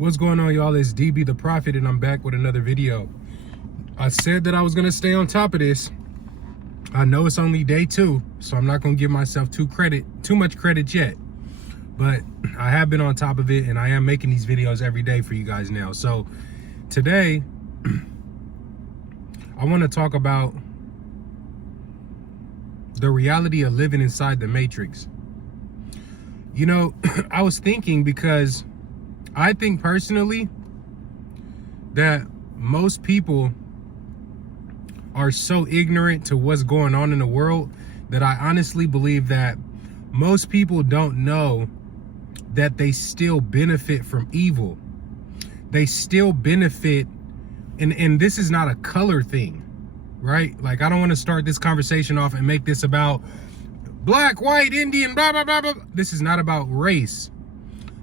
What's going on, y'all? It's DB the Prophet, and I'm back with another video. I said that I was gonna stay on top of this. I know it's only day 2, so I'm not gonna give myself too much credit yet. But I have been on top of it, and I am making these videos every day for you guys now. So today, I want to talk about the reality of living inside the Matrix. You know, I was thinking, because I think personally that most people are so ignorant to what's going on in the world that I honestly believe that most people don't know that they still benefit from evil. They still benefit, and this is not a color thing, right? Like, I don't want to start this conversation off and make this about black, white, Indian, blah, blah, blah, blah. This is not about race.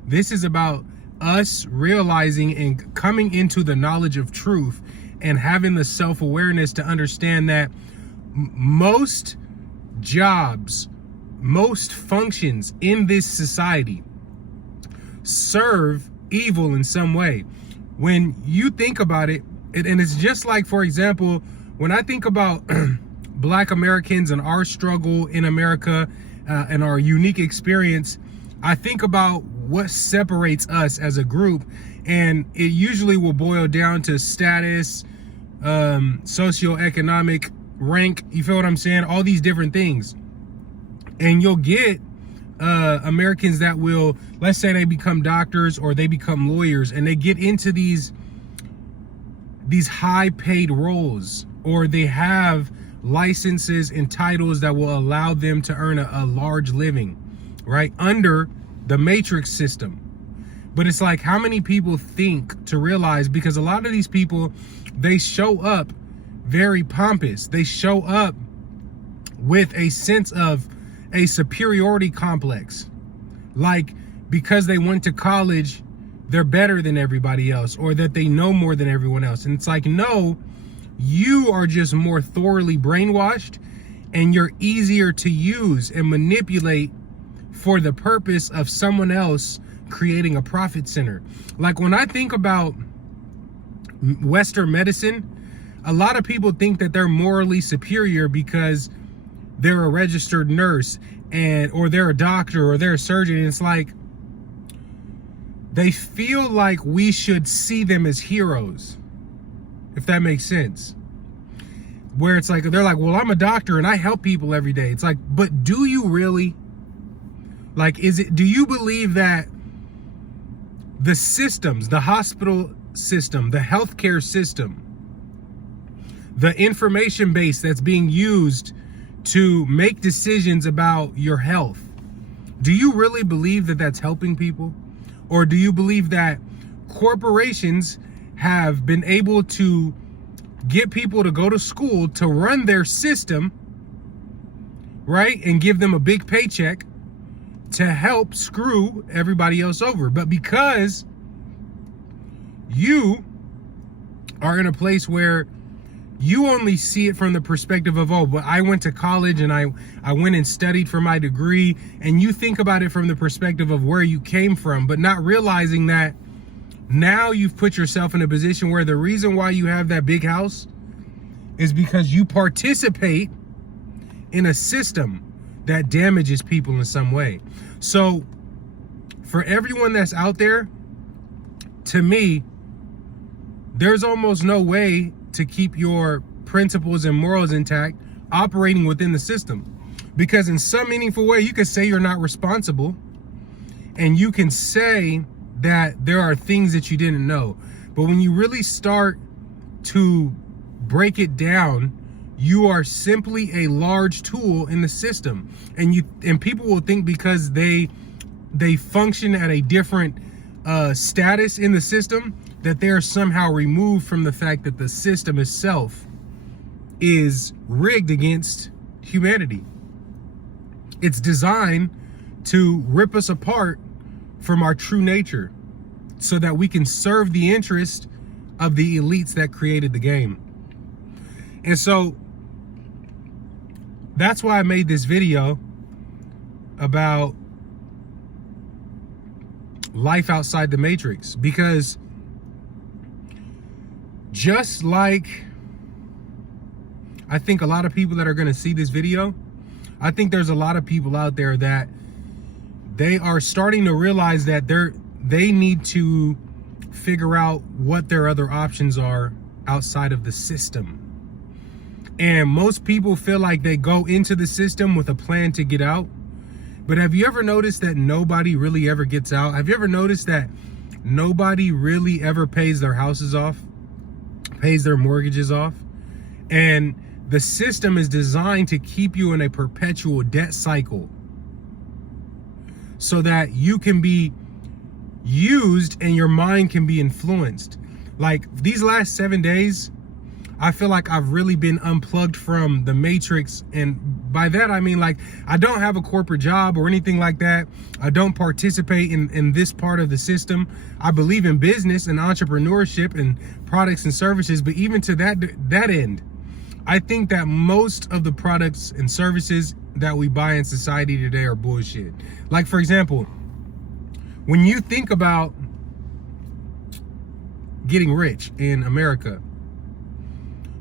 This is about us realizing and coming into the knowledge of truth and having the self-awareness to understand that most jobs, most functions in this society serve evil in some way. When you think about it, and it's just like, for example, when I think about Black Americans and our struggle in America and our unique experience, I think about what separates us as a group, and it usually will boil down to status, socioeconomic rank, you feel what I'm saying? All these different things. And you'll get Americans that will, let's say they become doctors or they become lawyers, and they get into these high paid roles, or they have licenses and titles that will allow them to earn a large living, right, under the Matrix system. But it's like, how many people think to realize, because a lot of these people, they show up very pompous. They show up with a sense of a superiority complex. Like, because they went to college, they're better than everybody else, or that they know more than everyone else. And it's like, no, you are just more thoroughly brainwashed, and you're easier to use and manipulate for the purpose of someone else creating a profit center. Like, when I think about Western medicine, a lot of people think that they're morally superior because they're a registered nurse, or they're a doctor, or they're a surgeon. And it's like, they feel like we should see them as heroes, if that makes sense. Where it's like, they're like, well, I'm a doctor and I help people every day. It's like, but do you really? Like, do you believe that the systems, the hospital system, the healthcare system, the information base that's being used to make decisions about your health, do you really believe that that's helping people? Or do you believe that corporations have been able to get people to go to school to run their system, right, and give them a big paycheck to help screw everybody else over? But because you are in a place where you only see it from the perspective of, oh, but I went to college and I went and studied for my degree, and you think about it from the perspective of where you came from, but not realizing that now you've put yourself in a position where the reason why you have that big house is because you participate in a system that damages people in some way. So for everyone that's out there, to me, there's almost no way to keep your principles and morals intact operating within the system. Because in some meaningful way, you could say you're not responsible, and you can say that there are things that you didn't know. But when you really start to break it down, you are simply a large tool in the system. And people will think because they function at a different status in the system, that they're somehow removed from the fact that the system itself is rigged against humanity. It's designed to rip us apart from our true nature so that we can serve the interest of the elites that created the game. And so that's why I made this video about life outside the matrix. Because just like I think a lot of people that are going to see this video, I think there's a lot of people out there that they are starting to realize that they need to figure out what their other options are outside of the system. And most people feel like they go into the system with a plan to get out. But have you ever noticed that nobody really ever gets out? Have you ever noticed that nobody really ever pays their houses off, pays their mortgages off? And the system is designed to keep you in a perpetual debt cycle so that you can be used and your mind can be influenced. Like these last 7 days, I feel like I've really been unplugged from the matrix. And by that, I mean, like, I don't have a corporate job or anything like that. I don't participate in this part of the system. I believe in business and entrepreneurship and products and services. But even to that end, I think that most of the products and services that we buy in society today are bullshit. Like, for example, when you think about getting rich in America,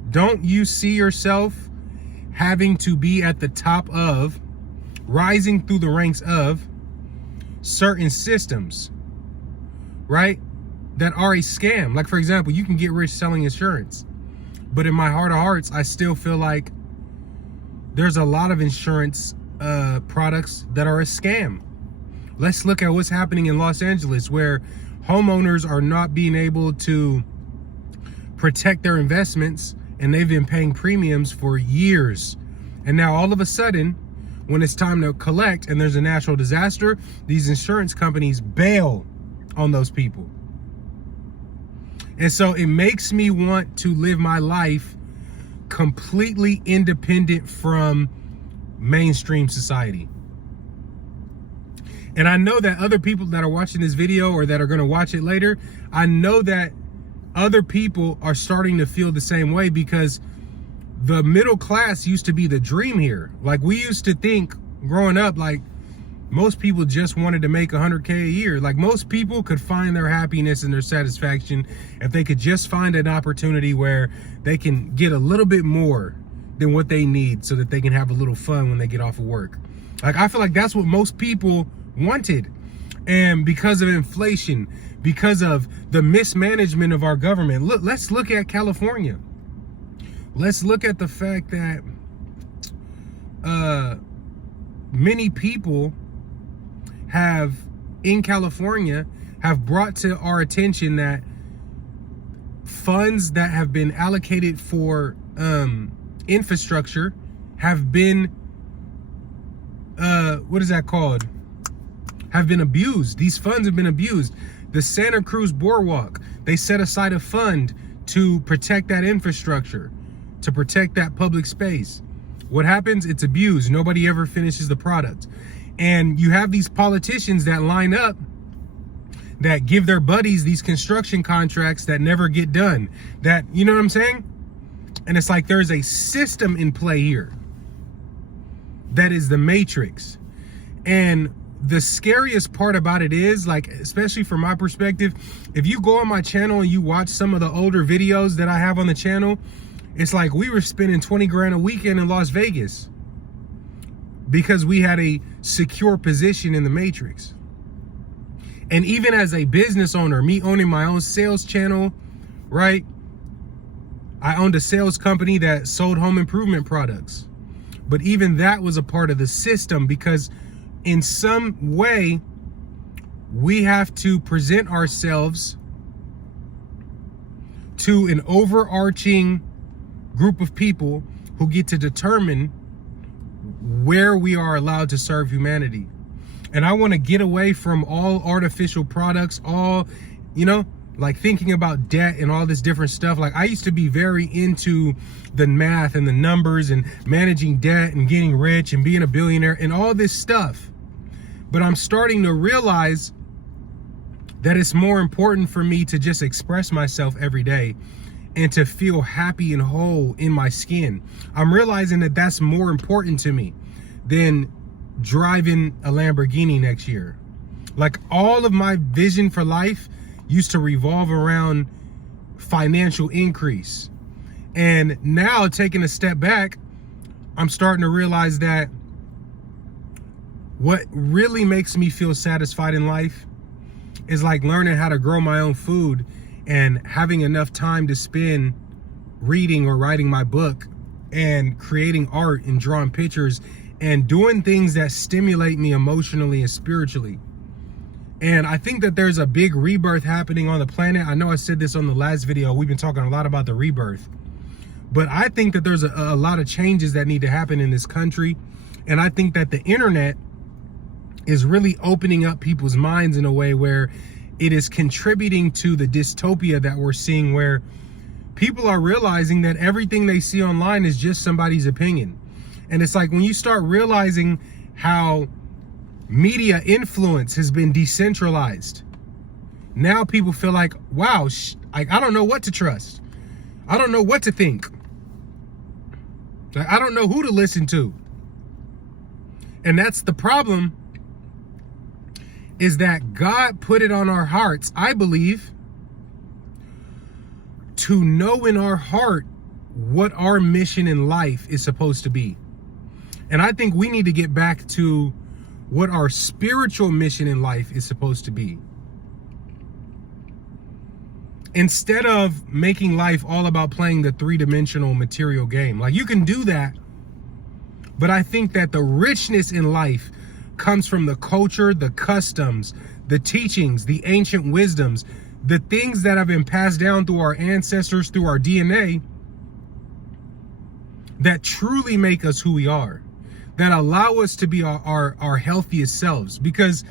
don't you see yourself having to be at the top of, rising through the ranks of certain systems, right? That are a scam. Like, for example, you can get rich selling insurance. But in my heart of hearts, I still feel like there's a lot of insurance products that are a scam. Let's look at what's happening in Los Angeles, where homeowners are not being able to protect their investments, and they've been paying premiums for years. And now all of a sudden, when it's time to collect and there's a natural disaster, these insurance companies bail on those people. And so it makes me want to live my life completely independent from mainstream society. And I know that other people that are watching this video or that are going to watch it later, I know that other people are starting to feel the same way, because the middle class used to be the dream here. Like, we used to think growing up, like, most people just wanted to make 100K a year. Like, most people could find their happiness and their satisfaction if they could just find an opportunity where they can get a little bit more than what they need so that they can have a little fun when they get off of work. Like, I feel like that's what most people wanted. And because of inflation, because of the mismanagement of our government, let's look at California. Let's look at the fact that many people in California have brought to our attention that funds that have been allocated for infrastructure have been what is that called? Have been abused. These funds have been abused. The Santa Cruz Boardwalk, they set aside a fund to protect that infrastructure, to protect that public space. What happens? It's abused. Nobody ever finishes the product. And you have these politicians that line up, that give their buddies these construction contracts that never get done. That, you know what I'm saying? And it's like there's a system in play here that is the matrix. And the scariest part about it is, like, especially from my perspective, if you go on my channel and you watch some of the older videos that I have on the channel, it's like we were spending 20 grand a weekend in Las Vegas because we had a secure position in the matrix. And even as a business owner, me owning my own sales channel, right? I owned a sales company that sold home improvement products. But even that was a part of the system, because in some way, we have to present ourselves to an overarching group of people who get to determine where we are allowed to serve humanity. And I want to get away from all artificial products, all, like thinking about debt and all this different stuff. Like, I used to be very into the math and the numbers and managing debt and getting rich and being a billionaire and all this stuff. But I'm starting to realize that it's more important for me to just express myself every day and to feel happy and whole in my skin. I'm realizing that that's more important to me than driving a Lamborghini next year, Like all of my vision for life used to revolve around financial increase. And now, taking a step back, I'm starting to realize that what really makes me feel satisfied in life is like learning how to grow my own food and having enough time to spend reading or writing my book and creating art and drawing pictures and doing things that stimulate me emotionally and spiritually. And I think that there's a big rebirth happening on the planet. I know I said this on the last video. We've been talking a lot about the rebirth. But I think that there's a lot of changes that need to happen in this country. And I think that the internet is really opening up people's minds in a way where it is contributing to the dystopia that we're seeing, where people are realizing that everything they see online is just somebody's opinion. And it's like when you start realizing how media influence has been decentralized, now people feel like, wow, I don't know what to trust. I don't know what to think. I don't know who to listen to. And that's the problem, is that God put it on our hearts, I believe, to know in our heart what our mission in life is supposed to be. And I think we need to get back to what our spiritual mission in life is supposed to be. Instead of making life all about playing the three-dimensional material game. Like, you can do that, but I think that the richness in life comes from the culture, the customs, the teachings, the ancient wisdoms, the things that have been passed down through our ancestors, through our DNA, that truly make us who we are, that allow us to be our healthiest selves. Because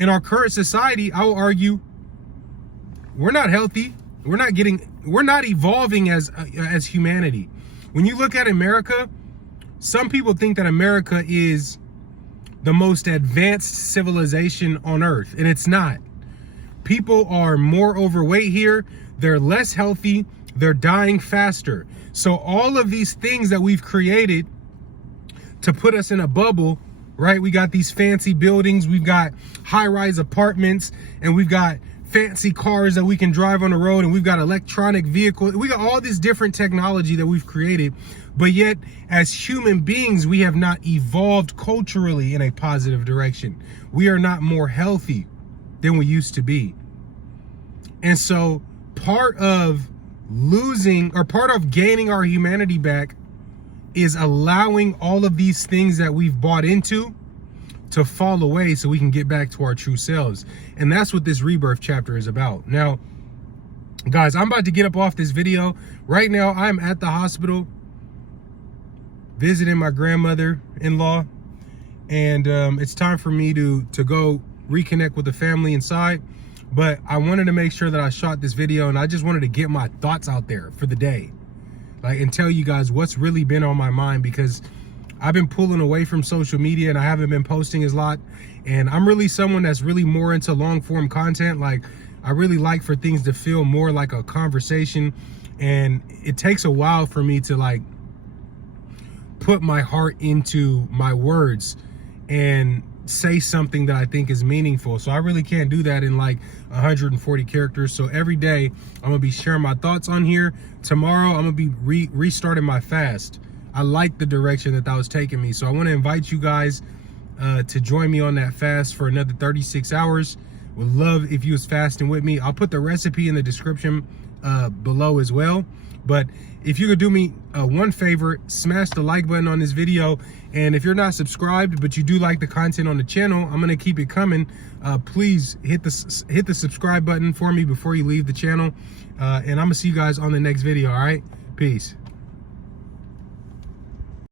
in our current society, I will argue, we're not healthy. We're not evolving as humanity. When you look at America, some people think that America is the most advanced civilization on earth, and it's not. People are more overweight here. They're less healthy. They're dying faster. So all of these things that we've created to put us in a bubble, right? We got these fancy buildings, we've got high-rise apartments, and we've got fancy cars that we can drive on the road, and we've got electronic vehicles. We got all this different technology that we've created, but yet as human beings, we have not evolved culturally in a positive direction. We are not more healthy than we used to be. And so part of gaining our humanity back is allowing all of these things that we've bought into to fall away so we can get back to our true selves. And that's what this rebirth chapter is about. Now, guys, I'm about to get up off this video. Right now, I'm at the hospital visiting my grandmother-in-law, and it's time for me to go reconnect with the family inside. But I wanted to make sure that I shot this video, and I just wanted to get my thoughts out there for the day, like, and tell you guys what's really been on my mind, because I've been pulling away from social media and I haven't been posting as a lot. And I'm really someone that's really more into long form content. Like, I really like for things to feel more like a conversation. And it takes a while for me to like put my heart into my words and say something that I think is meaningful. So I really can't do that in like 140 characters. So every day I'm gonna be sharing my thoughts on here. Tomorrow I'm gonna be restarting my fast. I like the direction that was taking me. So I want to invite you guys to join me on that fast for another 36 hours. Would love if you was fasting with me. I'll put the recipe in the description below as well. But if you could do me one favor, smash the like button on this video. And if you're not subscribed, but you do like the content on the channel, I'm going to keep it coming. Please hit the subscribe button for me before you leave the channel. And I'm going to see you guys on the next video. All right. Peace.